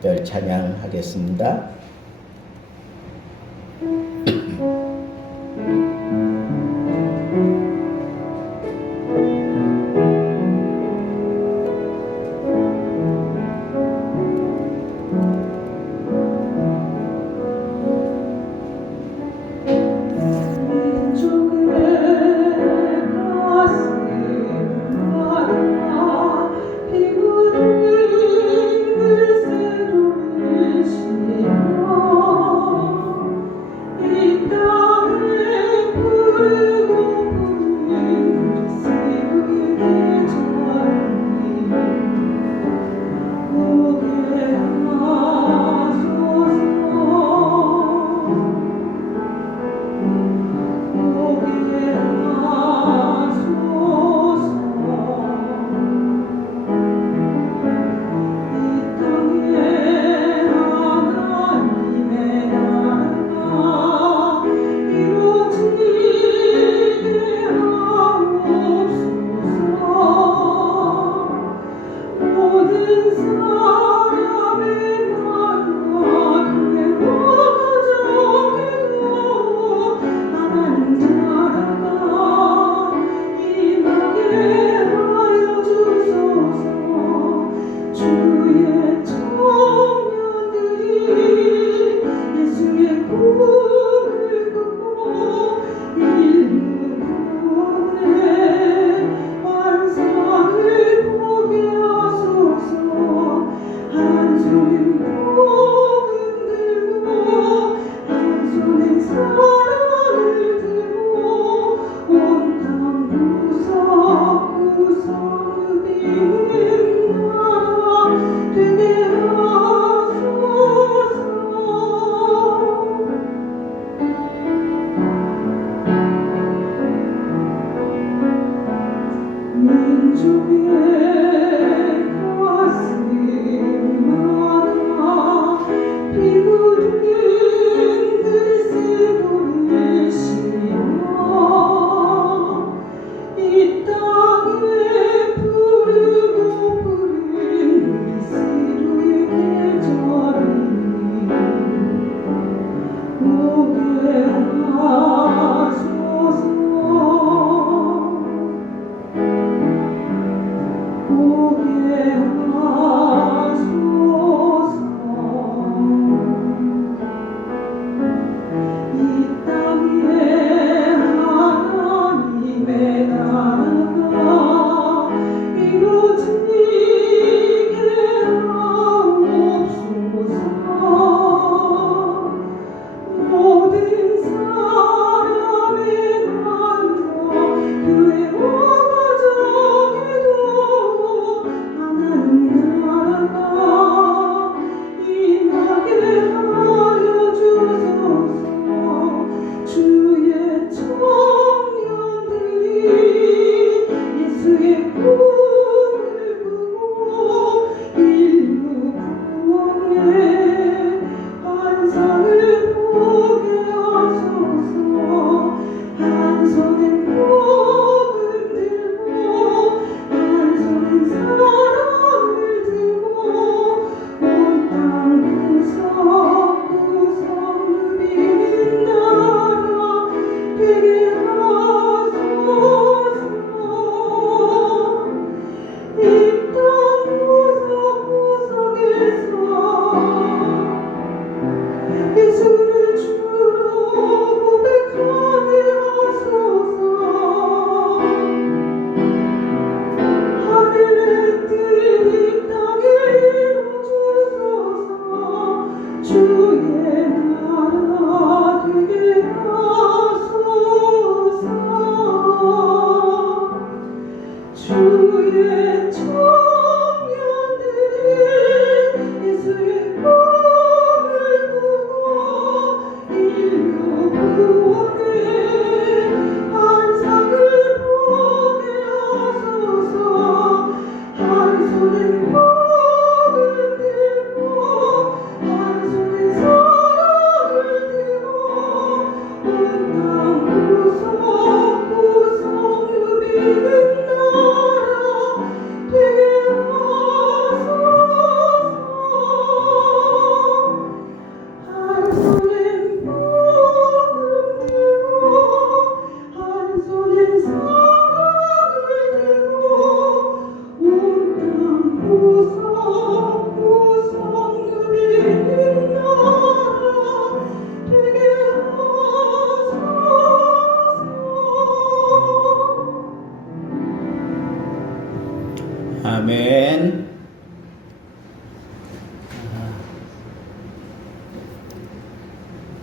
특별 찬양하겠습니다. 이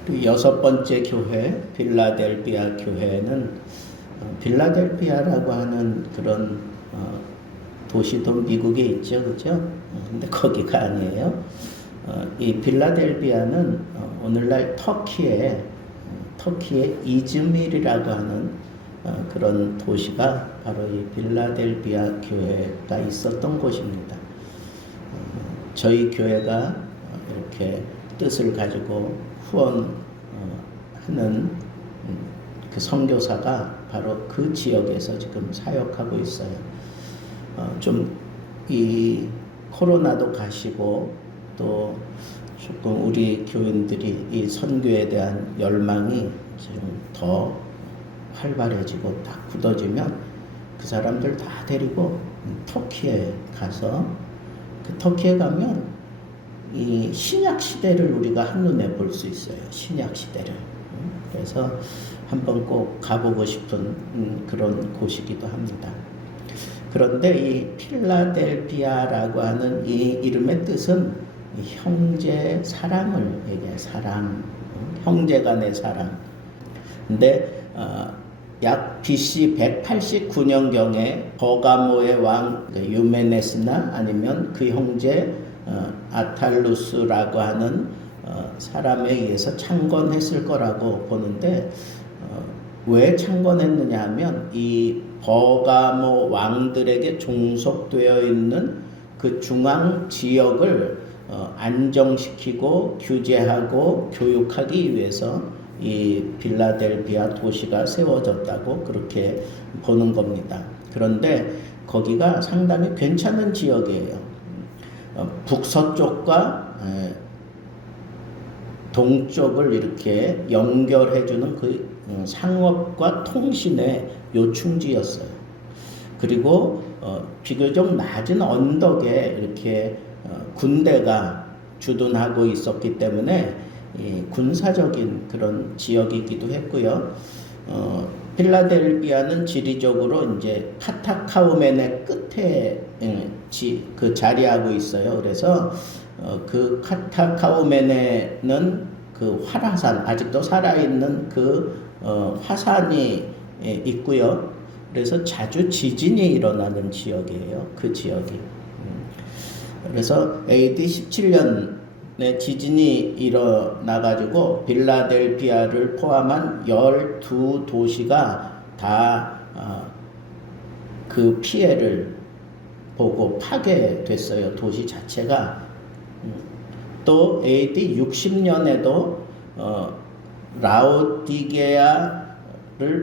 그리고 여섯 번째 교회, 필라델피아 교회는 필라델피아라고 하는 그런 도시도 미국에 있죠, 그죠? 근데 거기가 아니에요. 이 필라델피아는 오늘날 터키의 이즈밀이라고 하는 그런 도시가 바로 이 필라델피아 교회가 있었던 곳입니다. 저희 교회가 이렇게 뜻을 가지고 후원하는 그 선교사가 바로 그 지역에서 지금 사역하고 있어요. 좀 이 코로나도 가시고 또 조금 우리 교인들이 이 선교에 대한 열망이 좀 더 활발해지고 딱 굳어지면 그 사람들 다 데리고 터키에 가서 그 터키에 가면 이 신약 시대를 우리가 한눈에 볼 수 있어요. 신약 시대를. 그래서 한번 꼭 가보고 싶은 그런 곳이기도 합니다. 그런데 이 필라델피아라고 하는 이 이름의 뜻은 형제 사랑을 얘기해요. 사랑, 형제 간의 사랑. 근데 약 BC 189년경에 버가모의 왕 유메네스나 아니면 그 형제 아탈루스라고 하는 사람에 의해서 창건했을 거라고 보는데 왜 창건했느냐 하면 이 버가모 왕들에게 종속되어 있는 그 중앙 지역을 안정시키고 규제하고 교육하기 위해서 이 필라델피아 도시가 세워졌다고 그렇게 보는 겁니다. 그런데 거기가 상당히 괜찮은 지역이에요. 북서쪽과 동쪽을 이렇게 연결해주는 그 상업과 통신의 요충지였어요. 그리고 비교적 낮은 언덕에 이렇게 군대가 주둔하고 있었기 때문에 군사적인 그런 지역이기도 했고요. 필라델피아는 지리적으로 이제 카타카우멘의 끝에 그 자리하고 있어요. 그래서 그 카타카우멘에는 그 활화산, 아직도 살아있는 그 화산이 있고요. 그래서 자주 지진이 일어나는 지역이에요. 그 지역이. 그래서 AD 17년에 지진이 일어나가지고 필라델피아를 포함한 12도시가 다 그 피해를 보고 파괴됐어요. 도시 자체가. 또 AD 60년에도 라오디게아를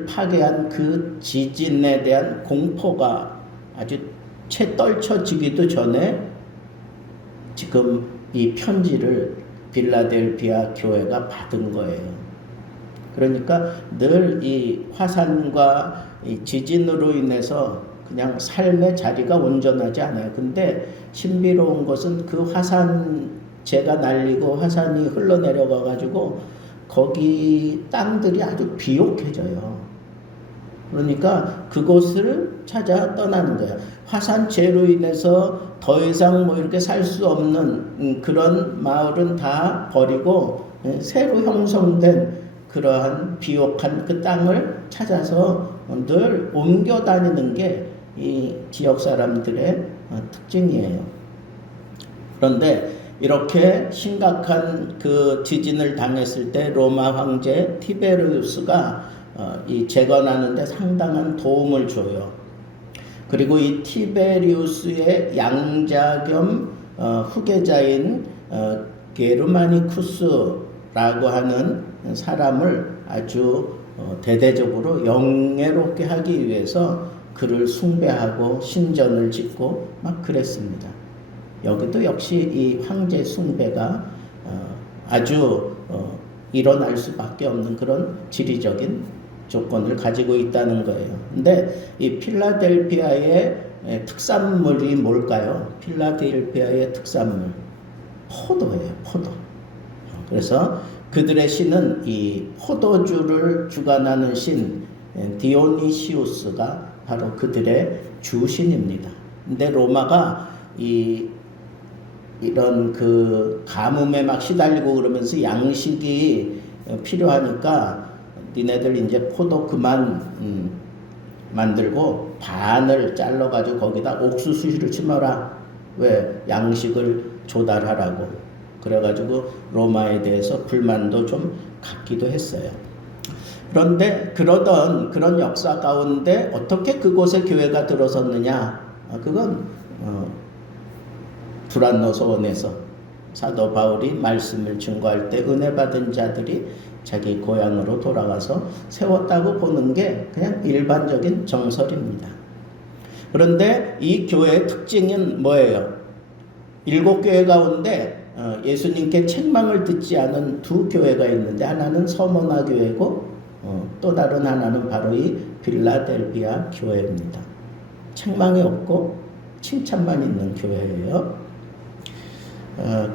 파괴한 그 지진에 대한 공포가 아주 채 떨쳐지기도 전에 지금 이 편지를 필라델피아 교회가 받은 거예요. 그러니까 늘 이 화산과 이 지진으로 인해서 그냥 삶의 자리가 온전하지 않아요. 근데 신비로운 것은 그 화산재가 날리고 화산이 흘러내려가 가지고 거기 땅들이 아주 비옥해져요. 그러니까 그곳을 찾아 떠나는 거야. 화산재로 인해서 더 이상 뭐 이렇게 살 수 없는 그런 마을은 다 버리고 새로 형성된 그러한 비옥한 그 땅을 찾아서 늘 옮겨 다니는 게 이 지역 사람들의 특징이에요. 그런데 이렇게 심각한 그 지진을 당했을 때 로마 황제 티베리우스가 이 재건하는데 상당한 도움을 줘요. 그리고 이 티베리우스의 양자 겸 후계자인 게르마니쿠스라고 하는 사람을 아주 대대적으로 영예롭게 하기 위해서 그를 숭배하고 신전을 짓고 막 그랬습니다. 여기도 역시 이 황제 숭배가 아주 일어날 수밖에 없는 그런 지리적인 조건을 가지고 있다는 거예요. 근데 이 필라델피아의 특산물이 뭘까요? 필라델피아의 특산물 포도예요. 포도. 그래서 그들의 신은 이 포도주를 주관하는 신 디오니시우스가 바로 그들의 주신입니다. 근데 로마가 이런 그 가뭄에 막 시달리고 그러면서 양식이 필요하니까 니네들 이제 포도 그만 만들고 반을 잘라가지고 거기다 옥수수를 심어라. 왜? 양식을 조달하라고. 그래가지고 로마에 대해서 불만도 좀 갖기도 했어요. 그런데 그러던 그런 역사 가운데 어떻게 그곳에 교회가 들어섰느냐? 그건 두란노 소원에서 사도 바울이 말씀을 증거할 때 은혜 받은 자들이 자기 고향으로 돌아가서 세웠다고 보는 게 그냥 일반적인 정설입니다. 그런데 이 교회의 특징은 뭐예요? 7교회 가운데 예수님께 책망을 듣지 않은 2교회가 있는데 하나는 서머나 교회고 또 다른 하나는 바로 이 빌라델비아 교회입니다. 책망이 없고 칭찬만 있는 교회예요.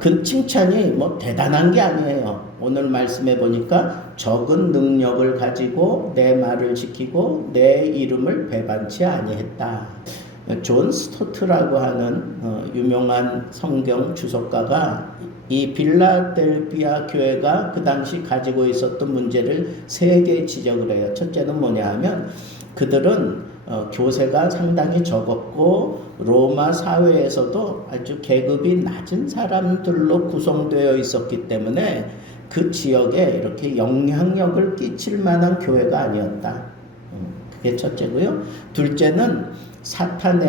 그 칭찬이 뭐 대단한 게 아니에요. 오늘 말씀해 보니까 적은 능력을 가지고 내 말을 지키고 내 이름을 배반치 아니했다. 존 스토트라고 하는 유명한 성경 주석가가 이 빌라델비아 교회가 그 당시 가지고 있었던 문제를 3개 지적을 해요. 첫째는 뭐냐 하면 그들은 교세가 상당히 적었고 로마 사회에서도 아주 계급이 낮은 사람들로 구성되어 있었기 때문에 그 지역에 이렇게 영향력을 끼칠 만한 교회가 아니었다. 그게 첫째고요. 둘째는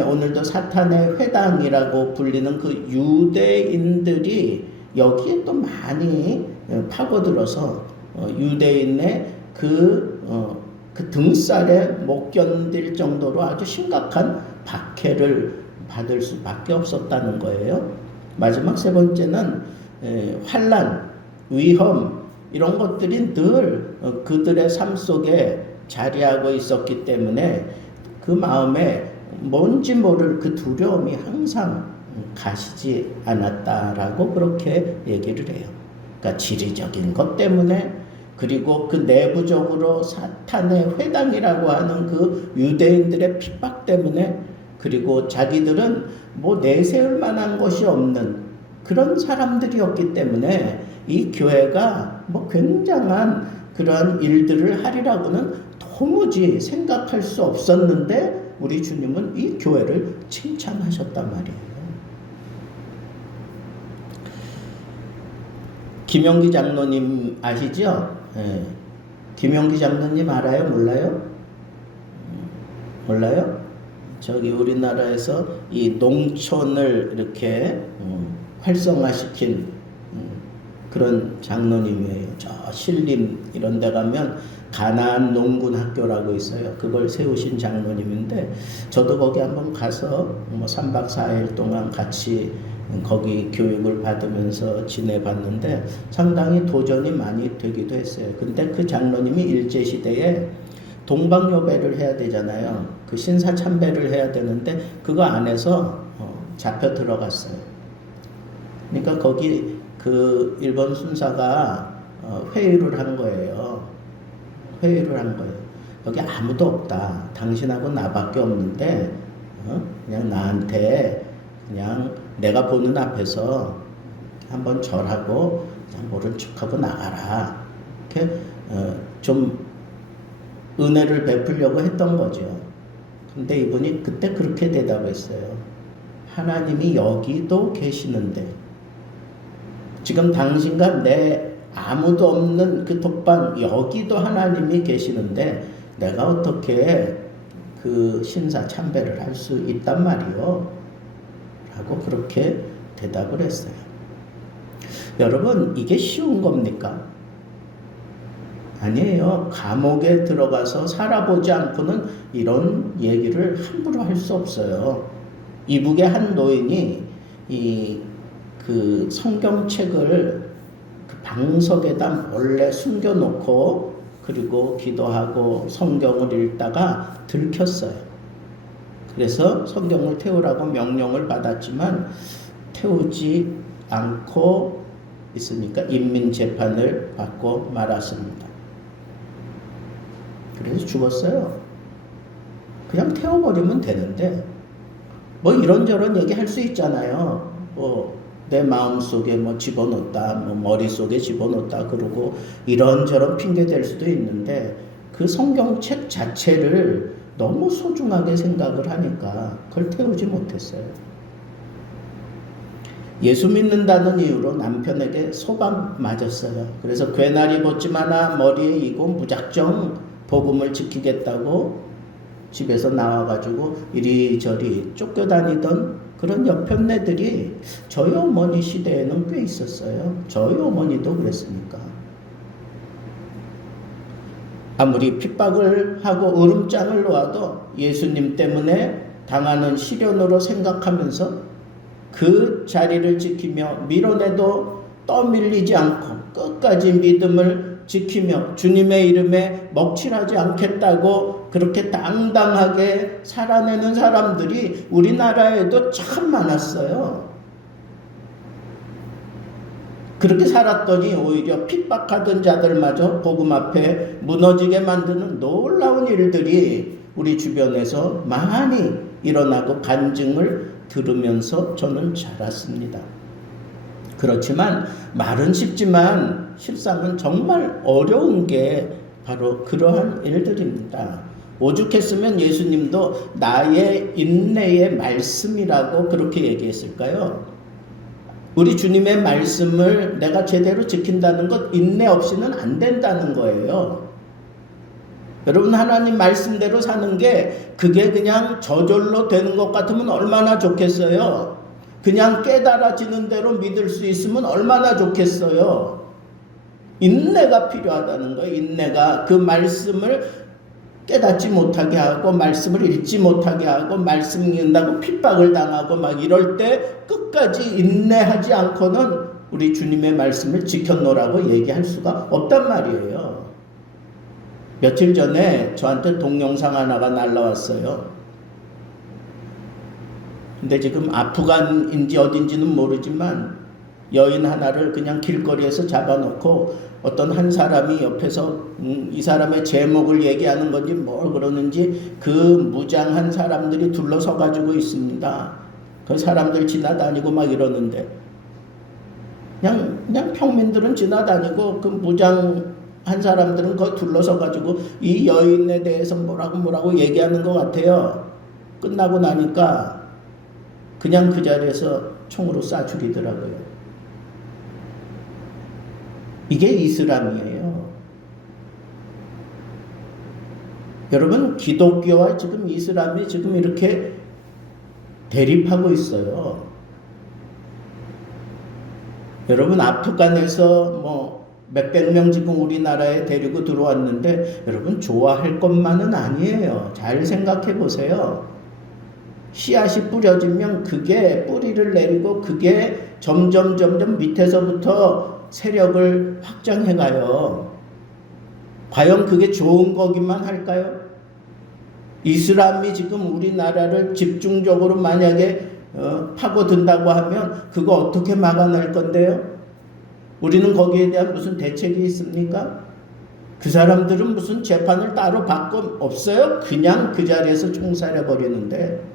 오늘도 사탄의 회당이라고 불리는 그 유대인들이 여기에 또 많이 파고들어서 유대인의 그 등살에 못 견딜 정도로 아주 심각한 박해를 받을 수밖에 없었다는 거예요. 마지막 3번째는 환난, 위험 이런 것들이 늘 그들의 삶 속에 자리하고 있었기 때문에 그 마음에 뭔지 모를 그 두려움이 항상 가시지 않았다라고 그렇게 얘기를 해요. 그러니까 지리적인 것 때문에 그리고 그 내부적으로 사탄의 회당이라고 하는 그 유대인들의 핍박 때문에 그리고 자기들은 뭐 내세울 만한 것이 없는 그런 사람들이었기 때문에 이 교회가 뭐 굉장한 그런 일들을 하리라고는 도무지 생각할 수 없었는데 우리 주님은 이 교회를 칭찬하셨단 말이에요. 김영기 장로님 아시죠? 네. 김영기 장로님 알아요? 몰라요? 몰라요? 저기 우리나라에서 이 농촌을 이렇게 활성화시킨 그런 장로님이에요. 저 신림 이런 데 가면 가나안 농군 학교라고 있어요. 그걸 세우신 장로님인데 저도 거기 한번 가서 뭐 3박 4일 동안 같이 거기 교육을 받으면서 지내봤는데 상당히 도전이 많이 되기도 했어요. 근데 그 장로님이 일제시대에 동방요배를 해야 되잖아요. 그 신사참배를 해야 되는데 그거 안에서 잡혀 들어갔어요. 그러니까 거기 그 일본 순사가 회의를 한 거예요. 회의를 한 거예요. 여기 아무도 없다. 당신하고 나밖에 없는데 그냥 나한테 그냥 내가 보는 앞에서 한번 절하고 그냥 모른 척하고 나가라. 이렇게 좀 은혜를 베풀려고 했던 거죠. 근데 이분이 그때 그렇게 대답했어요. 하나님이 여기도 계시는데 지금 당신과 내 아무도 없는 그 독방 여기도 하나님이 계시는데 내가 어떻게 그 신사 참배를 할 수 있단 말이요? 라고 그렇게 대답을 했어요. 여러분 이게 쉬운 겁니까? 아니에요. 감옥에 들어가서 살아보지 않고는 이런 얘기를 함부로 할 수 없어요. 이북의 한 노인이 그 성경책을 그 방석에다 몰래 숨겨놓고 그리고 기도하고 성경을 읽다가 들켰어요. 그래서 성경을 태우라고 명령을 받았지만 태우지 않고 있으니까 인민재판을 받고 말았습니다. 그래서 죽었어요. 그냥 태워버리면 되는데 뭐 이런저런 얘기 할 수 있잖아요. 뭐 내 마음속에 뭐 집어넣었다, 뭐 머릿속에 집어넣었다 그러고 이런저런 핑계 댈 수도 있는데 그 성경책 자체를 너무 소중하게 생각을 하니까 그걸 태우지 못했어요. 예수 믿는다는 이유로 남편에게 소방 맞았어요. 그래서 괴날 입었지만 머리에 이고 무작정 복음을 지키겠다고 집에서 나와가지고 이리저리 쫓겨다니던 그런 여편네들이 저희 어머니 시대에는 꽤 있었어요. 저희 어머니도 그랬으니까. 아무리 핍박을 하고 으름장을 놓아도 예수님 때문에 당하는 시련으로 생각하면서 그 자리를 지키며 밀어내도 떠밀리지 않고 끝까지 믿음을 지키며 주님의 이름에 먹칠하지 않겠다고 그렇게 당당하게 살아내는 사람들이 우리나라에도 참 많았어요. 그렇게 살았더니 오히려 핍박하던 자들마저 복음 앞에 무너지게 만드는 놀라운 일들이 우리 주변에서 많이 일어나고 간증을 들으면서 저는 자랐습니다. 그렇지만 말은 쉽지만 실상은 정말 어려운 게 바로 그러한 일들입니다. 오죽했으면 예수님도 나의 인내의 말씀이라고 그렇게 얘기했을까요? 우리 주님의 말씀을 내가 제대로 지킨다는 것 인내 없이는 안 된다는 거예요. 여러분 하나님 말씀대로 사는 게 그게 그냥 저절로 되는 것 같으면 얼마나 좋겠어요. 그냥 깨달아지는 대로 믿을 수 있으면 얼마나 좋겠어요. 인내가 필요하다는 거예요. 인내가 그 말씀을 깨닫지 못하게 하고 말씀을 읽지 못하게 하고 말씀 읽는다고 핍박을 당하고 막 이럴 때 끝까지 인내하지 않고는 우리 주님의 말씀을 지켜놓으라고 얘기할 수가 없단 말이에요. 며칠 전에 저한테 동영상 하나가 날라왔어요. 근데 지금 아프간인지 어딘지는 모르지만 여인 하나를 그냥 길거리에서 잡아놓고 어떤 한 사람이 옆에서 이 사람의 제목을 얘기하는 건지 뭘 그러는지 그 무장한 사람들이 둘러서 가지고 있습니다. 그 사람들 지나다니고 막 이러는데 그냥 평민들은 지나다니고 그 무장한 사람들은 거기 둘러서 가지고 이 여인에 대해서 뭐라고 얘기하는 것 같아요. 끝나고 나니까 그냥 그 자리에서 총으로 쏴 죽이더라고요. 이게 이슬람이에요. 여러분 기독교와 지금 이슬람이 지금 이렇게 대립하고 있어요. 여러분 아프간에서 뭐 몇백 명 지금 우리나라에 데리고 들어왔는데 여러분 좋아할 것만은 아니에요. 잘 생각해 보세요. 씨앗이 뿌려지면 그게 뿌리를 내리고 그게 점점 밑에서부터 세력을 확장해 가요. 과연 그게 좋은 거기만 할까요? 이슬람이 지금 우리나라를 집중적으로 만약에 파고든다고 하면 그거 어떻게 막아낼 건데요? 우리는 거기에 대한 무슨 대책이 있습니까? 그 사람들은 무슨 재판을 따로 받고 없어요? 그냥 그 자리에서 총살해 버리는데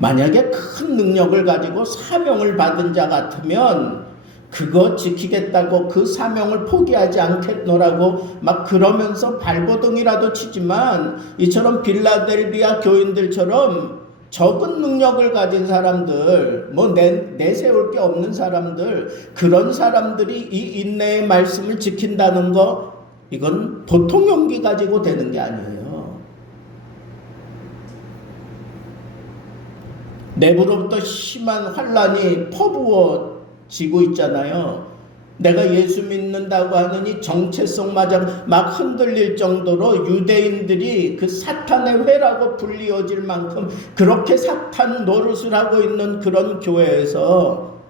만약에 큰 능력을 가지고 사명을 받은 자 같으면 그거 지키겠다고 그 사명을 포기하지 않겠노라고 막 그러면서 발버둥이라도 치지만 이처럼 빌라델비아 교인들처럼 적은 능력을 가진 사람들, 뭐 내세울 게 없는 사람들, 그런 사람들이 이 인내의 말씀을 지킨다는 거 이건 보통 용기 가지고 되는 게 아니에요. 내부로부터 심한 환란이 퍼부어지고 있잖아요. 내가 예수 믿는다고 하느니 정체성마저 막 흔들릴 정도로 유대인들이 그 사탄의 회라고 불리워질 만큼 그렇게 사탄 노릇을 하고 있는 그런 교회에서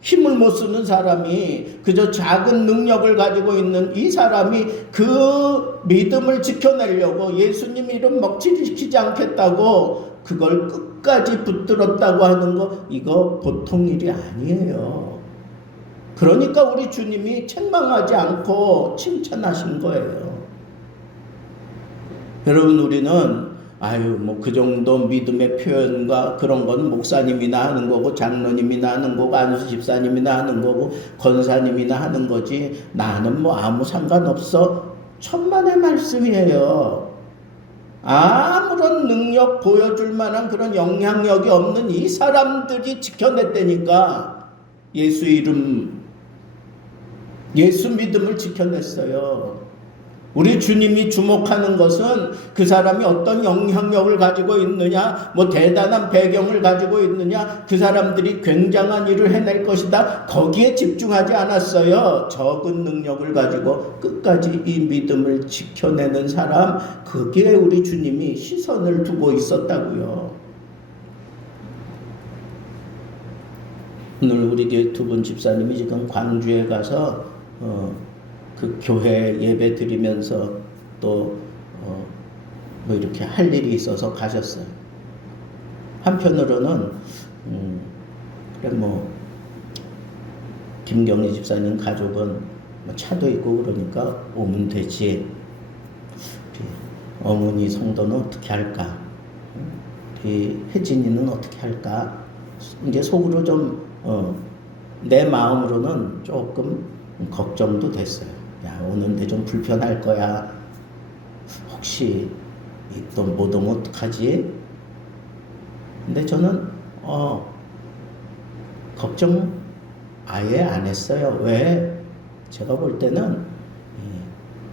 힘을 못 쓰는 사람이 그저 작은 능력을 가지고 있는 이 사람이 그 믿음을 지켜내려고 예수님 이름 먹칠시키지 않겠다고 그걸 끝까지 붙들었다고 하는 거 이거 보통 일이 아니에요. 그러니까 우리 주님이 책망하지 않고 칭찬하신 거예요. 여러분 우리는 아유, 뭐 그 정도 믿음의 표현과 그런 건 목사님이나 하는 거고, 장로님이나 하는 거고, 안수 집사님이나 하는 거고, 권사님이나 하는 거지. 나는 뭐 아무 상관없어. 천만의 말씀이에요. 아무런 능력 보여줄 만한 그런 영향력이 없는 이 사람들이 지켜냈다니까. 예수 이름, 예수 믿음을 지켜냈어요. 우리 주님이 주목하는 것은 그 사람이 어떤 영향력을 가지고 있느냐, 뭐 대단한 배경을 가지고 있느냐, 그 사람들이 굉장한 일을 해낼 것이다, 거기에 집중하지 않았어요. 적은 능력을 가지고 끝까지 이 믿음을 지켜내는 사람, 거기에 우리 주님이 시선을 두고 있었다고요. 오늘 우리 교회 두 분 집사님이 지금 광주에 가서 그 교회 예배 드리면서 또 뭐 이렇게 할 일이 있어서 가셨어요. 한편으로는 그래 뭐 김경희 집사님 가족은 뭐 차도 있고 그러니까 오면 되지. 어머니 성도는 어떻게 할까? 혜진이는 어떻게 할까? 이제 속으로 좀 내 마음으로는 조금 걱정도 됐어요. 야, 오는데 좀 불편할 거야. 혹시 또 못 오면 어떡하지? 근데 저는 걱정 아예 안 했어요. 왜? 제가 볼 때는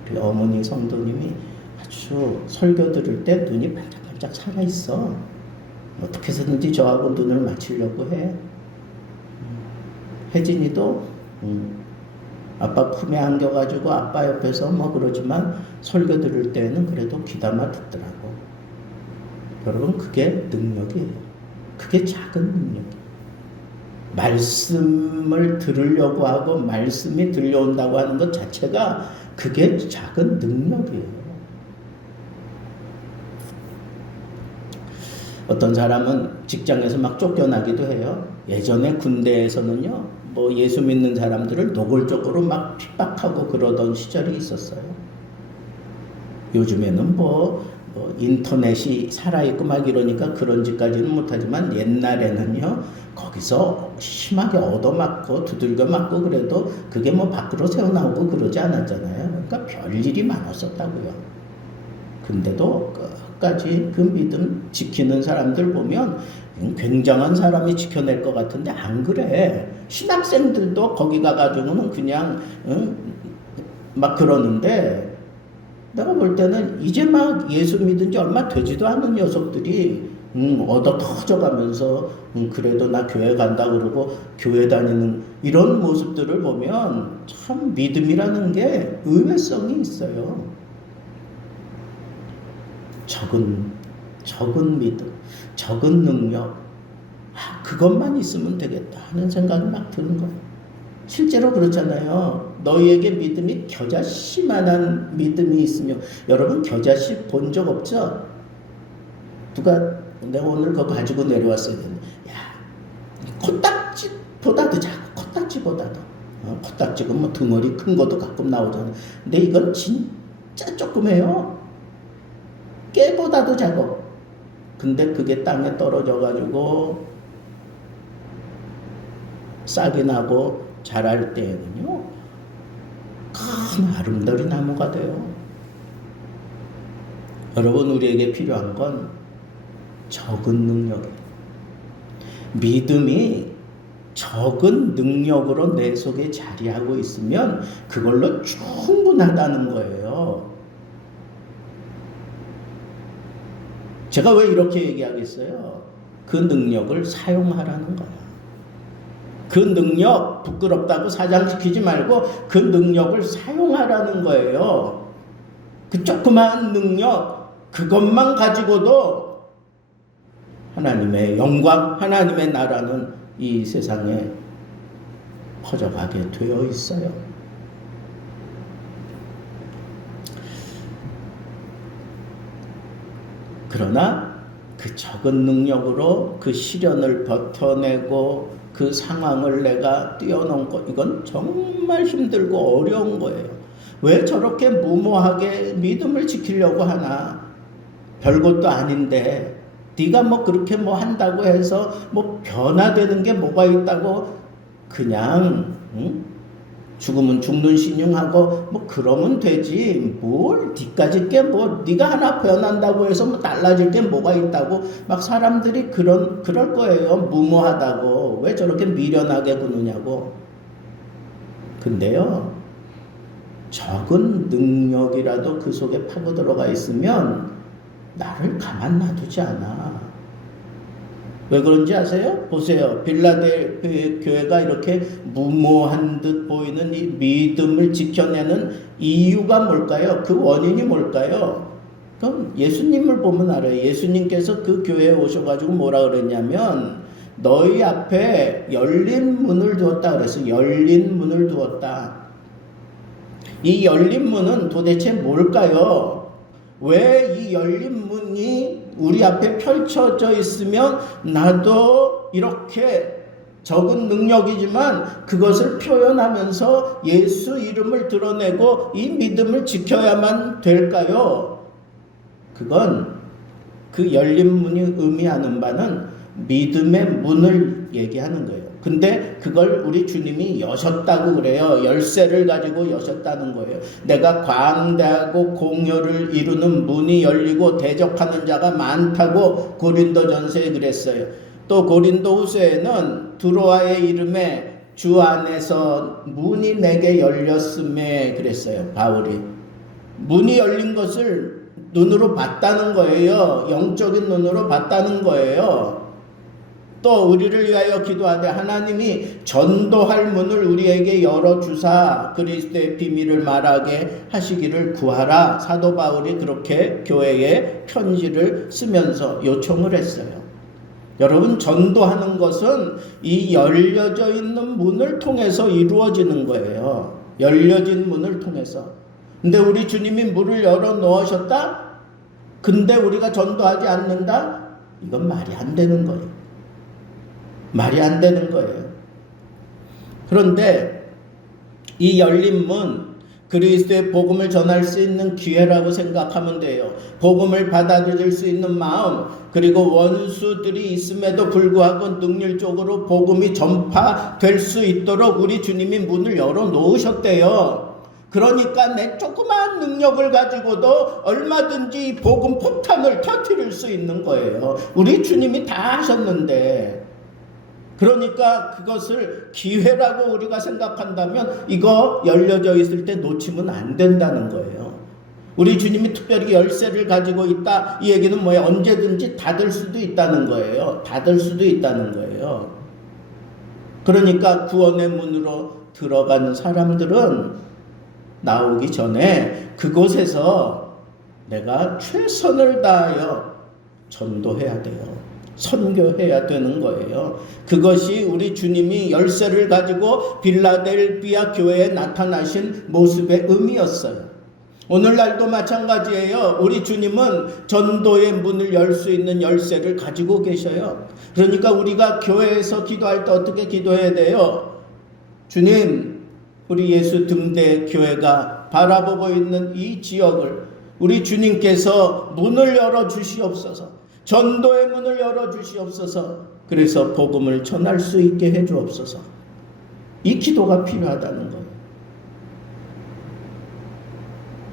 우리 어머니 성도님이 아주 설교 들을 때 눈이 반짝반짝 살아있어. 어떻게 해서든지 저하고 눈을 맞추려고 해. 혜진이도 아빠 품에 안겨가지고 아빠 옆에서 뭐 그러지만 설교 들을 때는 그래도 귀담아 듣더라고. 여러분, 그게 능력이에요. 그게 작은 능력이에요. 말씀을 들으려고 하고 말씀이 들려온다고 하는 것 자체가 그게 작은 능력이에요. 어떤 사람은 직장에서 막 쫓겨나기도 해요. 예전에 군대에서는요, 뭐 예수 믿는 사람들을 노골적으로 막 핍박하고 그러던 시절이 있었어요. 요즘에는 뭐 인터넷이 살아있고 막 이러니까 그런 짓까지는 못하지만 옛날에는요, 거기서 심하게 얻어맞고 두들겨 맞고 그래도 그게 뭐 밖으로 새어나오고 그러지 않았잖아요. 그러니까 별일이 많았었다고요. 근데도 끝까지 그 믿음 지키는 사람들 보면 굉장한 사람이 지켜낼 것 같은데 안 그래. 신학생들도 거기 가가지고는 그냥 막 그러는데, 내가 볼 때는 이제 막 예수 믿은 지 얼마 되지도 않은 녀석들이 얻어 터져가면서 그래도 나 교회 간다 그러고 교회 다니는 이런 모습들을 보면 참 믿음이라는 게 의외성이 있어요. 적은 믿음, 적은 능력, 그것만 있으면 되겠다 하는 생각이 막 드는 거예요. 실제로 그렇잖아요. 너희에게 믿음이 겨자씨만한 믿음이 있으며, 여러분 겨자씨 본 적 없죠? 내가 오늘 그거 가지고 내려왔어야 되는데, 야, 코딱지보다도 작고, 코딱지보다도. 코딱지가 뭐 덩어리 큰 것도 가끔 나오잖아요. 근데 이건 진짜 조그매요. 깨보다도 작아. 근데 그게 땅에 떨어져가지고 싹이 나고 자랄 때에는요, 큰 아름다운 나무가 돼요. 여러분, 우리에게 필요한 건 적은 능력이에요. 믿음이 적은 능력으로 내 속에 자리하고 있으면 그걸로 충분하다는 거예요. 제가 왜 이렇게 얘기하겠어요? 그 능력을 사용하라는 거야. 그 능력 부끄럽다고 사장시키지 말고 그 능력을 사용하라는 거예요. 그 조그마한 능력, 그것만 가지고도 하나님의 영광, 하나님의 나라는 이 세상에 퍼져가게 되어 있어요. 그러나 그 적은 능력으로 그 시련을 버텨내고 그 상황을 내가 뛰어넘고, 이건 정말 힘들고 어려운 거예요. 왜 저렇게 무모하게 믿음을 지키려고 하나? 별것도 아닌데 네가 뭐 그렇게 뭐 한다고 해서 뭐 변화되는 게 뭐가 있다고 그냥 죽으면 죽는 신용하고 뭐 그러면 되지 뭘 니까짓 게 뭐 네가 하나 변한다고 해서 뭐 달라질 게 뭐가 있다고 막 사람들이 그럴 거예요. 무모하다고 왜 저렇게 미련하게 구느냐고. 근데요 적은 능력이라도 그 속에 파고 들어가 있으면 나를 가만 놔두지 않아. 왜 그런지 아세요? 보세요. 빌라델피아 교회가 이렇게 무모한 듯 보이는 이 믿음을 지켜내는 이유가 뭘까요? 그 원인이 뭘까요? 그럼 예수님을 보면 알아요. 예수님께서 그 교회에 오셔가지고 뭐라 그랬냐면 너희 앞에 열린 문을 두었다 그랬어요. 열린 문을 두었다. 이 열린 문은 도대체 뭘까요? 왜 이 열린 문이 우리 앞에 펼쳐져 있으면 나도 이렇게 적은 능력이지만 그것을 표현하면서 예수 이름을 드러내고 이 믿음을 지켜야만 될까요? 그건 그 열린 문이 의미하는 바는 믿음의 문을 얘기하는 거예요. 근데 그걸 우리 주님이 여셨다고 그래요. 열쇠를 가지고 여셨다는 거예요. 내가 광대하고 공효를 이루는 문이 열리고 대적하는 자가 많다고 고린도전서에 그랬어요. 또 고린도후서에는 두로아의 이름에 주 안에서 문이 내게 열렸음에 그랬어요. 바울이 문이 열린 것을 눈으로 봤다는 거예요. 영적인 눈으로 봤다는 거예요. 또 우리를 위하여 기도하되 하나님이 전도할 문을 우리에게 열어주사 그리스도의 비밀을 말하게 하시기를 구하라. 사도 바울이 그렇게 교회에 편지를 쓰면서 요청을 했어요. 여러분 전도하는 것은 이 열려져 있는 문을 통해서 이루어지는 거예요. 열려진 문을 통해서. 근데 우리 주님이 문을 열어 놓으셨다? 근데 우리가 전도하지 않는다? 이건 말이 안 되는 거예요. 말이 안 되는 거예요. 그런데 이 열린 문, 그리스도의 복음을 전할 수 있는 기회라고 생각하면 돼요. 복음을 받아들일 수 있는 마음, 그리고 원수들이 있음에도 불구하고 능률적으로 복음이 전파될 수 있도록 우리 주님이 문을 열어 놓으셨대요. 그러니까 내 조그마한 능력을 가지고도 얼마든지 복음 폭탄을 터뜨릴 수 있는 거예요. 우리 주님이 다 하셨는데. 그러니까 그것을 기회라고 우리가 생각한다면 이거 열려져 있을 때 놓치면 안 된다는 거예요. 우리 주님이 특별히 열쇠를 가지고 있다. 이 얘기는 뭐예요? 언제든지 닫을 수도 있다는 거예요. 닫을 수도 있다는 거예요. 그러니까 구원의 문으로 들어가는 사람들은 나오기 전에 그곳에서 내가 최선을 다하여 전도해야 돼요. 선교해야 되는 거예요. 그것이 우리 주님이 열쇠를 가지고 빌라델피아 교회에 나타나신 모습의 의미였어요. 오늘날도 마찬가지예요. 우리 주님은 전도의 문을 열 수 있는 열쇠를 가지고 계셔요. 그러니까 우리가 교회에서 기도할 때 어떻게 기도해야 돼요? 주님, 우리 예수 등대 교회가 바라보고 있는 이 지역을 우리 주님께서 문을 열어 주시옵소서. 전도의 문을 열어주시옵소서. 그래서 복음을 전할 수 있게 해주옵소서. 이 기도가 필요하다는 거예요.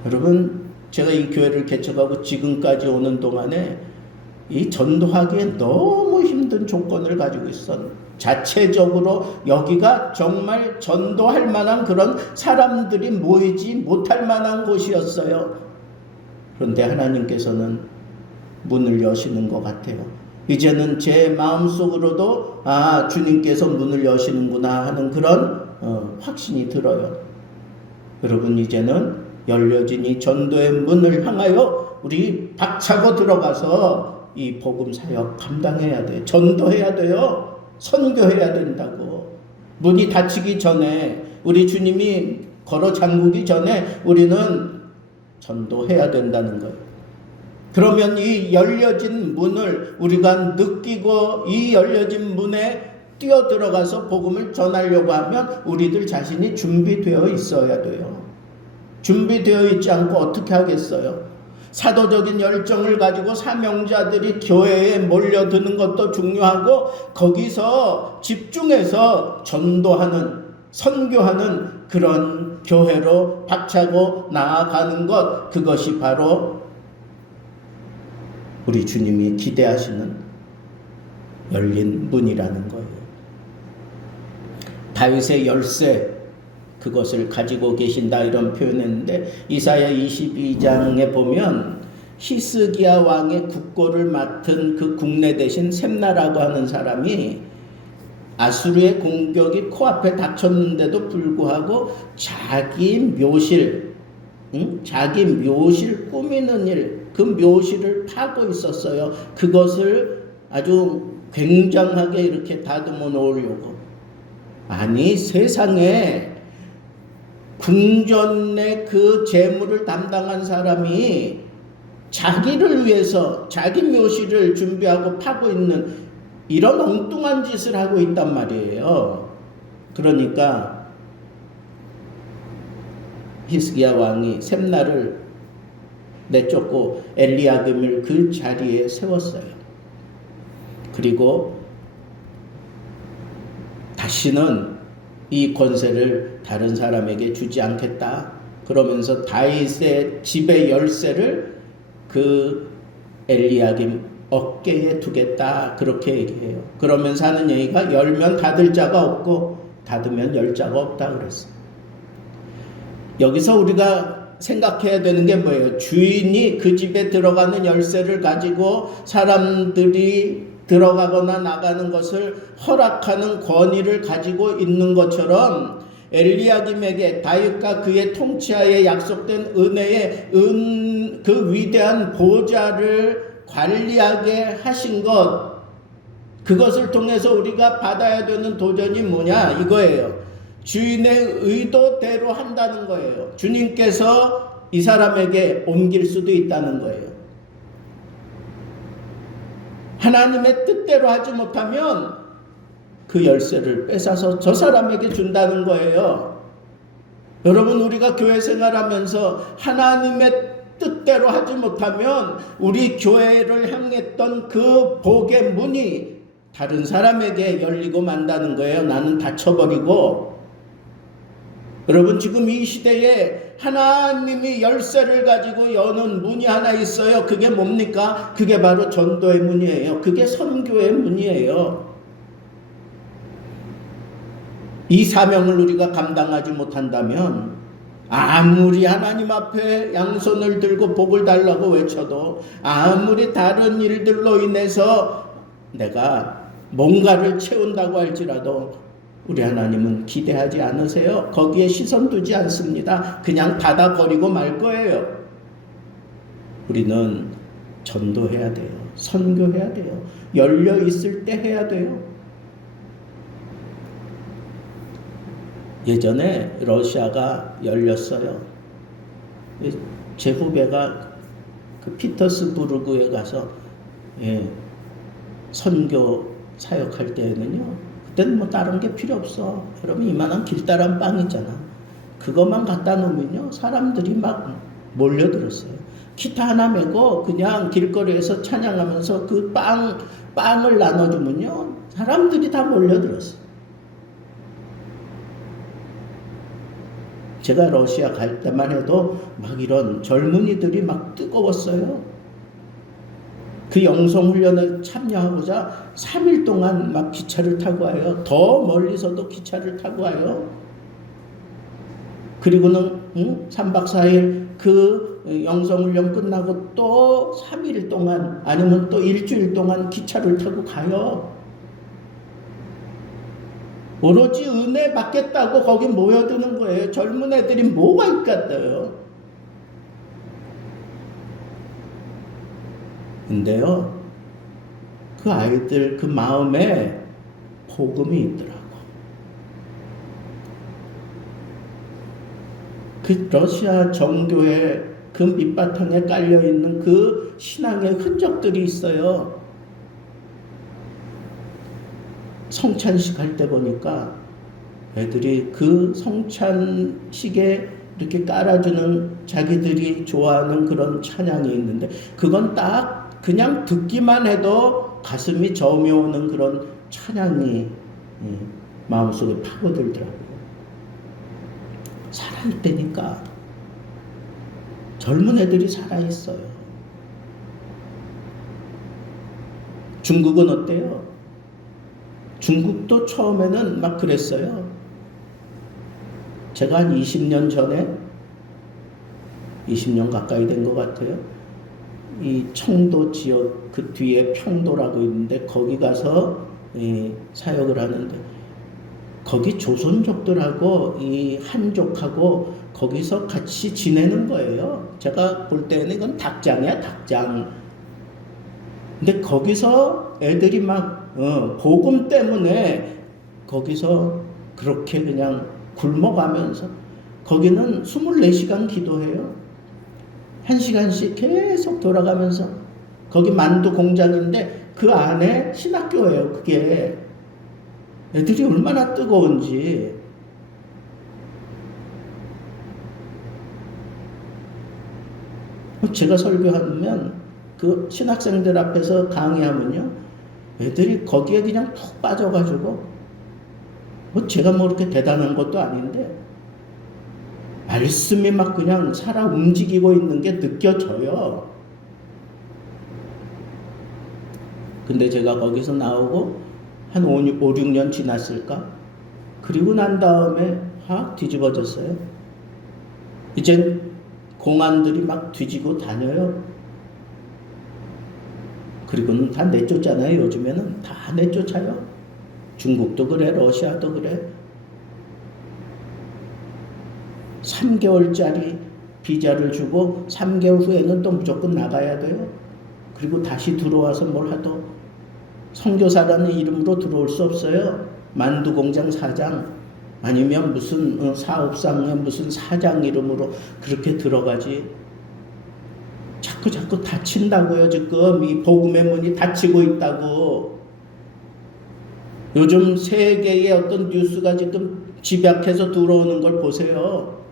여러분, 제가 이 교회를 개척하고 지금까지 오는 동안에 이 전도하기에 너무 힘든 조건을 가지고 있어. 자체적으로 여기가 정말 전도할 만한 그런 사람들이 모이지 못할 만한 곳이었어요. 그런데 하나님께서는 문을 여시는 것 같아요. 이제는 제 마음속으로도 주님께서 문을 여시는구나 하는 그런 확신이 들어요. 여러분, 이제는 열려진 이 전도의 문을 향하여 우리 박차고 들어가서 이 복음 사역 감당해야 돼요. 전도해야 돼요. 선교해야 된다고. 문이 닫히기 전에, 우리 주님이 걸어 잠그기 전에 우리는 전도해야 된다는 거예요. 그러면 이 열려진 문을 우리가 느끼고 이 열려진 문에 뛰어 들어가서 복음을 전하려고 하면 우리들 자신이 준비되어 있어야 돼요. 준비되어 있지 않고 어떻게 하겠어요? 사도적인 열정을 가지고 사명자들이 교회에 몰려드는 것도 중요하고 거기서 집중해서 전도하는, 선교하는 그런 교회로 박차고 나아가는 것, 그것이 바로 우리 주님이 기대하시는 열린 문이라는 거예요. 다윗의 열쇠, 그것을 가지고 계신다 이런 표현했는데 이사야 22장에 보면 히스기야 왕의 국고를 맡은 그 국내 대신 셈나라고 하는 사람이 아수르의 공격이 코앞에 닥쳤는데도 불구하고 자기 묘실 꾸미는 일, 그 묘실을 파고 있었어요. 그것을 아주 굉장하게 이렇게 다듬어 놓으려고. 아니, 세상에 궁전의 그 재물을 담당한 사람이 자기를 위해서 자기 묘실을 준비하고 파고 있는 이런 엉뚱한 짓을 하고 있단 말이에요. 그러니까 히스기야 왕이 셈나를 내쫓고 엘리야김을 그 자리에 세웠어요. 그리고 다시는 이 권세를 다른 사람에게 주지 않겠다. 그러면서 다윗의 집의 열쇠를 그 엘리야김 어깨에 두겠다. 그렇게 얘기해요. 그러면서 하는 얘기가 열면 닫을 자가 없고 닫으면 열 자가 없다 그랬어요. 여기서 우리가 생각해야 되는 게 뭐예요? 주인이 그 집에 들어가는 열쇠를 가지고 사람들이 들어가거나 나가는 것을 허락하는 권위를 가지고 있는 것처럼 엘리야김에게 다윗과 그의 통치하에 약속된 은혜의 그 위대한 보좌를 관리하게 하신 것, 그것을 통해서 우리가 받아야 되는 도전이 뭐냐 이거예요. 주인의 의도대로 한다는 거예요. 주님께서 이 사람에게 옮길 수도 있다는 거예요. 하나님의 뜻대로 하지 못하면 그 열쇠를 뺏어서 저 사람에게 준다는 거예요. 여러분, 우리가 교회 생활하면서 하나님의 뜻대로 하지 못하면 우리 교회를 향했던 그 복의 문이 다른 사람에게 열리고 만다는 거예요. 나는 닫혀버리고. 여러분, 지금 이 시대에 하나님이 열쇠를 가지고 여는 문이 하나 있어요. 그게 뭡니까? 그게 바로 전도의 문이에요. 그게 선교의 문이에요. 이 사명을 우리가 감당하지 못한다면 아무리 하나님 앞에 양손을 들고 복을 달라고 외쳐도, 아무리 다른 일들로 인해서 내가 뭔가를 채운다고 할지라도 우리 하나님은 기대하지 않으세요. 거기에 시선 두지 않습니다. 그냥 닫아버리고 말 거예요. 우리는 전도해야 돼요. 선교해야 돼요. 열려 있을 때 해야 돼요. 예전에 러시아가 열렸어요. 제 후배가 그 피터스부르크에 가서 선교 사역할 때는요, 그때는 뭐 다른 게 필요 없어. 여러분, 이만한 길다란 빵 있잖아. 그것만 갖다 놓으면요, 사람들이 막 몰려들었어요. 기타 하나 메고 그냥 길거리에서 찬양하면서 그 빵을 나눠주면요, 사람들이 다 몰려들었어요. 제가 러시아 갈 때만 해도 막 이런 젊은이들이 막 뜨거웠어요. 그 영성훈련에 참여하고자 3일 동안 막 기차를 타고 와요. 더 멀리서도 기차를 타고 와요. 그리고는 3박 4일 그 영성훈련 끝나고 또 3일 동안 아니면 또 일주일 동안 기차를 타고 가요. 오로지 은혜 받겠다고 거기 모여드는 거예요. 젊은 애들이 뭐가 있겠어요. 근데요, 그 아이들 그 마음에 복음이 있더라고. 그 러시아 정교의 그 밑바탕에 깔려있는 그 신앙의 흔적들이 있어요. 성찬식 할 때 보니까 애들이 그 성찬식에 이렇게 깔아주는 자기들이 좋아하는 그런 찬양이 있는데 그건 딱 그냥 듣기만 해도 가슴이 저며오는 그런 찬양이 마음속에 파고들더라고요. 살아있다니까. 젊은 애들이 살아있어요. 중국은 어때요? 중국도 처음에는 막 그랬어요. 제가 한 20년 전에 20년 가까이 된 것 같아요. 이 청도 지역 그 뒤에 평도라고 있는데 거기 가서 사역을 하는데 거기 조선족들하고 이 한족하고 거기서 같이 지내는 거예요. 제가 볼 때는 이건 닭장이야, 닭장. 근데 거기서 애들이 막 복음 때문에 거기서 그렇게 그냥 굶어가면서 거기는 24시간 기도해요. 1시간씩 계속 돌아가면서 거기 만두 공장인데 그 안에 신학교예요. 그게 애들이 얼마나 뜨거운지. 제가 설교하면 그 신학생들 앞에서 강의하면요 애들이 거기에 그냥 푹 빠져가지고 제가 뭐 그렇게 대단한 것도 아닌데 말씀이 막 그냥 살아 움직이고 있는 게 느껴져요. 근데 제가 거기서 나오고 한 5, 6년 지났을까? 그리고 난 다음에 확 뒤집어졌어요. 이젠 공안들이 막 뒤지고 다녀요. 그리고는 다 내쫓잖아요. 요즘에는 다 내쫓아요. 중국도 그래, 러시아도 그래. 3개월짜리 비자를 주고 3개월 후에는 또 무조건 나가야 돼요. 그리고 다시 들어와서 뭘 하도 선교사라는 이름으로 들어올 수 없어요. 만두공장 사장 아니면 무슨 사업상의 무슨 사장 이름으로 그렇게 들어가지. 자꾸 닫힌다고요. 지금 이 복음의 문이 닫히고 있다고. 요즘 세계의 어떤 뉴스가 지금 집약해서 들어오는 걸 보세요.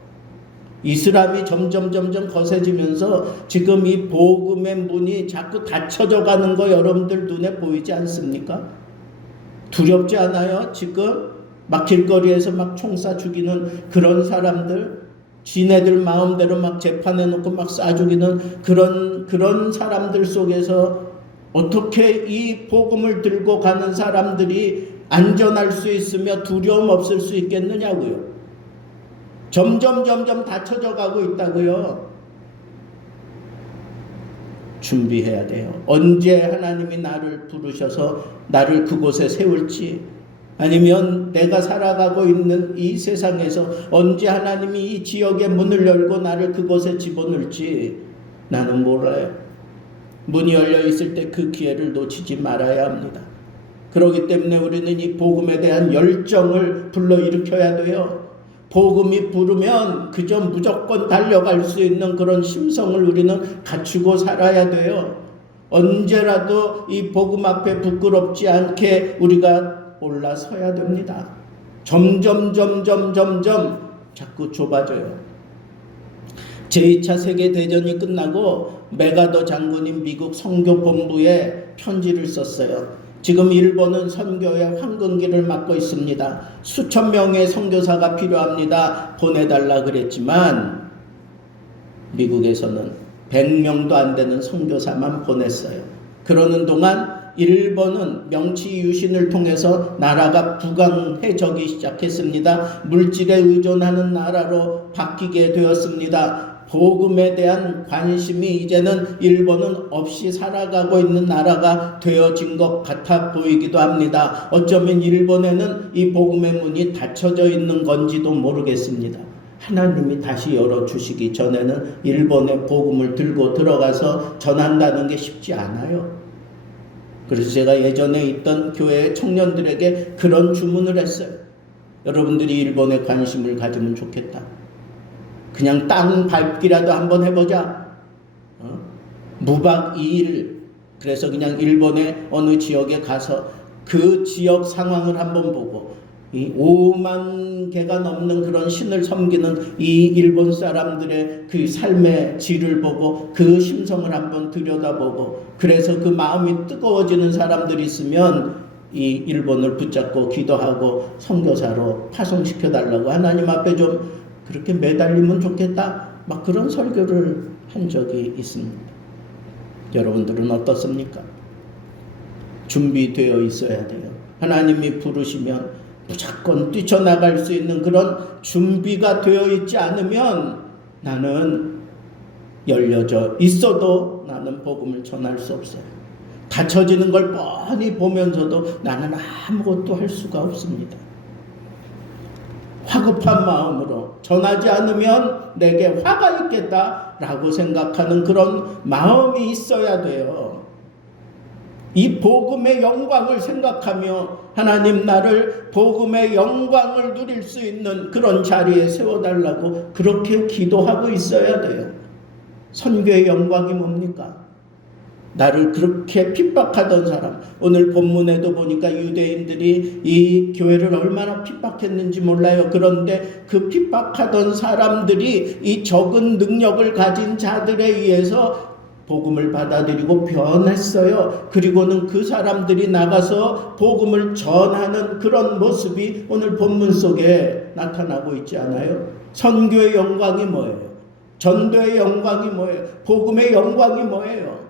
이슬람이 점점 거세지면서 지금 이 복음의 문이 자꾸 닫혀져 가는 거 여러분들 눈에 보이지 않습니까? 두렵지 않아요? 지금 막 길거리에서 막 총 쏴 죽이는 그런 사람들, 지네들 마음대로 막 재판해 놓고 막 쏴 죽이는 그런 사람들 속에서 어떻게 이 복음을 들고 가는 사람들이 안전할 수 있으며 두려움 없을 수 있겠느냐고요. 점점 닫혀져 가고 있다고요. 준비해야 돼요. 언제 하나님이 나를 부르셔서 나를 그곳에 세울지, 아니면 내가 살아가고 있는 이 세상에서 언제 하나님이 이 지역의 문을 열고 나를 그곳에 집어넣을지 나는 몰라요. 문이 열려 있을 때 그 기회를 놓치지 말아야 합니다. 그렇기 때문에 우리는 이 복음에 대한 열정을 불러일으켜야 돼요. 복음이 부르면 그저 무조건 달려갈 수 있는 그런 심성을 우리는 갖추고 살아야 돼요. 언제라도 이 복음 앞에 부끄럽지 않게 우리가 올라서야 됩니다. 점점 자꾸 좁아져요. 제2차 세계대전이 끝나고 메가더 장군인 미국 선교본부에 편지를 썼어요. 지금 일본은 선교의 황금기를 맞고 있습니다. 수천 명의 선교사가 필요합니다. 보내달라 그랬지만 미국에서는 100명도 안 되는 선교사만 보냈어요. 그러는 동안 일본은 명치 유신을 통해서 나라가 부강해지기 시작했습니다. 물질에 의존하는 나라로 바뀌게 되었습니다. 복음에 대한 관심이 이제는 일본은 없이 살아가고 있는 나라가 되어진 것 같아 보이기도 합니다. 어쩌면 일본에는 이 복음의 문이 닫혀져 있는 건지도 모르겠습니다. 하나님이 다시 열어주시기 전에는 일본의 복음을 들고 들어가서 전한다는 게 쉽지 않아요. 그래서 제가 예전에 있던 교회 청년들에게 그런 주문을 했어요. 여러분들이 일본에 관심을 가지면 좋겠다. 그냥 땅 밟기라도 한번 해보자. 무박 2일 그래서 그냥 일본의 어느 지역에 가서 그 지역 상황을 한번 보고 이 5만 개가 넘는 그런 신을 섬기는 이 일본 사람들의 그 삶의 질을 보고 그 심성을 한번 들여다보고, 그래서 그 마음이 뜨거워지는 사람들이 있으면 이 일본을 붙잡고 기도하고 선교사로 파송시켜 달라고, 하나님 앞에 좀 그렇게 매달리면 좋겠다, 막 그런 설교를 한 적이 있습니다. 여러분들은 어떻습니까? 준비되어 있어야 돼요. 하나님이 부르시면 무조건 뛰쳐나갈 수 있는 그런 준비가 되어 있지 않으면 나는 열려져 있어도 나는 복음을 전할 수 없어요. 닫혀지는 걸 뻔히 보면서도 나는 아무것도 할 수가 없습니다. 화급한 마음으로 전하지 않으면 내게 화가 있겠다라고 생각하는 그런 마음이 있어야 돼요. 이 복음의 영광을 생각하며 하나님 나를 복음의 영광을 누릴 수 있는 그런 자리에 세워달라고 그렇게 기도하고 있어야 돼요. 선교의 영광이 뭡니까? 나를 그렇게 핍박하던 사람, 오늘 본문에도 보니까 유대인들이 이 교회를 얼마나 핍박했는지 몰라요. 그런데 그 핍박하던 사람들이 이 적은 능력을 가진 자들에 의해서 복음을 받아들이고 변했어요. 그리고는 그 사람들이 나가서 복음을 전하는 그런 모습이 오늘 본문 속에 나타나고 있지 않아요? 선교의 영광이 뭐예요? 전도의 영광이 뭐예요? 복음의 영광이 뭐예요?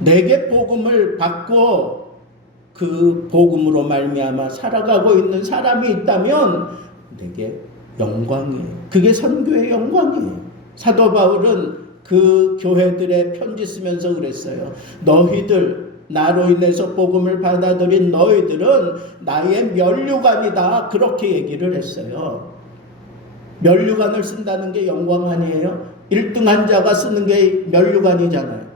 내게 복음을 받고 그 복음으로 말미암아 살아가고 있는 사람이 있다면 내게 영광이에요. 그게 선교의 영광이에요. 사도 바울은 그 교회들의 편지 쓰면서 그랬어요. 너희들, 나로 인해서 복음을 받아들인 너희들은 나의 면류관이다, 그렇게 얘기를 했어요. 면류관을 쓴다는 게 영광 아니에요? 1등한 자가 쓰는 게 면류관이잖아요.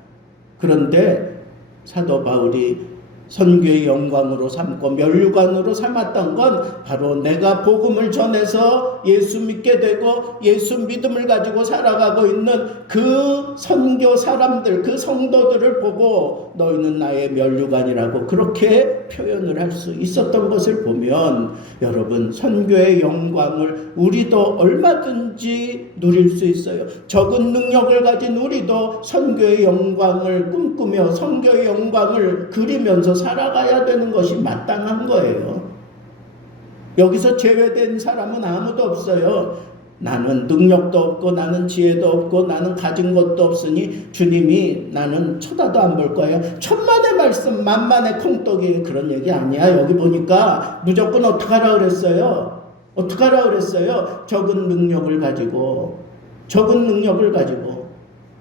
그런데 사도 바울이 선교의 영광으로 삼고 면류관으로 삼았던 건 바로 내가 복음을 전해서 예수 믿게 되고 예수 믿음을 가지고 살아가고 있는 그 선교 사람들, 그 성도들을 보고 너희는 나의 면류관이라고 그렇게 표현을 할 수 있었던 것을 보면, 여러분, 선교의 영광을 우리도 얼마든지 누릴 수 있어요. 적은 능력을 가진 우리도 선교의 영광을 꿈꾸며 선교의 영광을 그리면서 살아가야 되는 것이 마땅한 거예요. 여기서 제외된 사람은 아무도 없어요. 나는 능력도 없고 나는 지혜도 없고 나는 가진 것도 없으니 주님이 나는 쳐다도 안 볼 거예요. 천만의 말씀 만만의 콩떡이, 그런 얘기 아니야. 여기 보니까 무조건 어떡하라 그랬어요? 어떡하라 그랬어요? 적은 능력을 가지고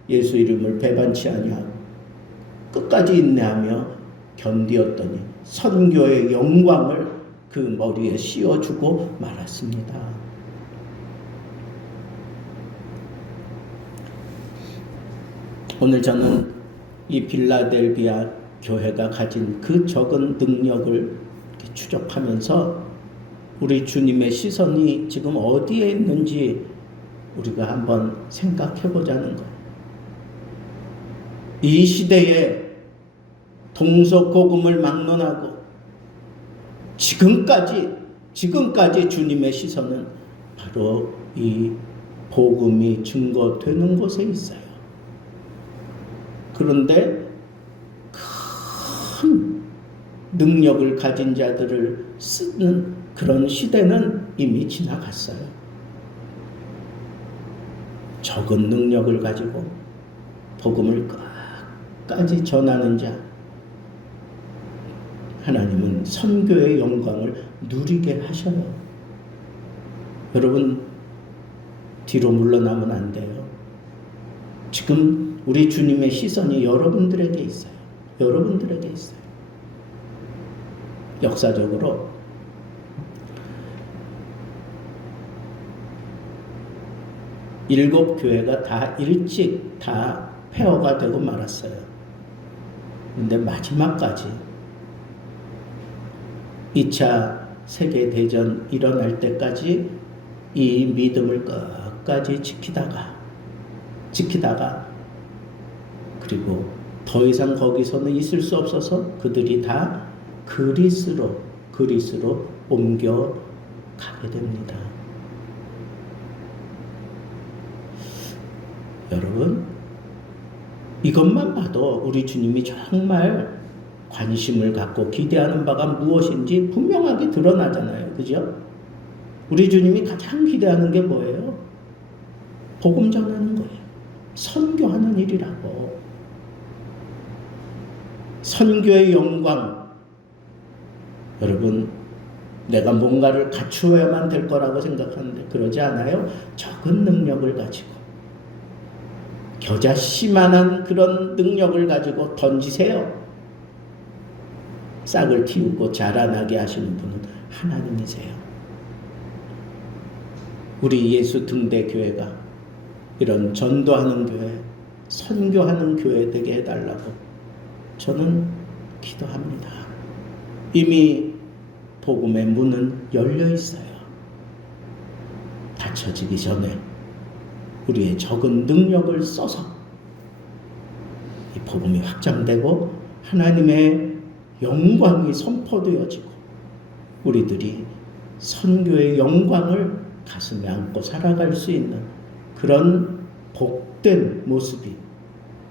예수 이름을 배반치 아니하고 끝까지 인내하며 견디었더니 선교의 영광을 그 머리에 씌워주고 말았습니다. 오늘 저는 이 빌라델비아 교회가 가진 그 적은 능력을 추적하면서 우리 주님의 시선이 지금 어디에 있는지 우리가 한번 생각해 보자는 거예요. 이 시대에 동서고금을 막론하고 지금까지 주님의 시선은 바로 이 복음이 증거되는 곳에 있어요. 그런데 큰 능력을 가진 자들을 쓰는 그런 시대는 이미 지나갔어요. 적은 능력을 가지고 복음을 끝까지 전하는 자, 하나님은 선교의 영광을 누리게 하셔요. 여러분, 뒤로 물러나면 안 돼요. 지금 우리 주님의 시선이 여러분들에게 있어요. 여러분들에게 있어요. 역사적으로 일곱 교회가 다 일찍 다 폐허가 되고 말았어요. 그런데 마지막까지 2차 세계대전 일어날 때까지 이 믿음을 끝까지 지키다가 그리고 더 이상 거기서는 있을 수 없어서 그들이 다 그리스로 옮겨 가게 됩니다. 여러분, 이것만 봐도 우리 주님이 정말 관심을 갖고 기대하는 바가 무엇인지 분명하게 드러나잖아요. 그죠? 우리 주님이 가장 기대하는 게 뭐예요? 복음 전하는 거예요. 선교하는 일이라고. 선교의 영광. 여러분, 내가 뭔가를 갖추어야만 될 거라고 생각하는데 그러지 않아요? 적은 능력을 가지고 겨자씨만한 그런 능력을 가지고 던지세요. 싹을 틔우고 자라나게 하시는 분은 하나님이세요. 우리 예수 등대 교회가 이런 전도하는 교회, 선교하는 교회 되게 해달라고 저는 기도합니다. 이미 복음의 문은 열려 있어요. 닫혀지기 전에 우리의 적은 능력을 써서 이 복음이 확장되고 하나님의 영광이 선포되어지고 우리들이 선교의 영광을 가슴에 안고 살아갈 수 있는 그런 복된 모습이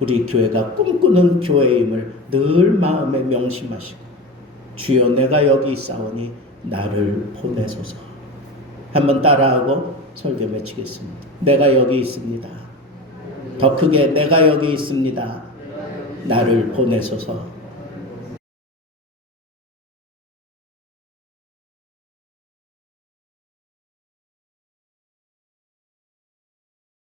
우리 교회가 꿈꾸는 교회임을 늘 마음에 명심하시고, 주여 내가 여기 있사오니 나를 보내소서. 한번 따라하고 설교 마치겠습니다. 내가 여기 있습니다. 더 크게 내가 여기 있습니다. 나를 보내소서.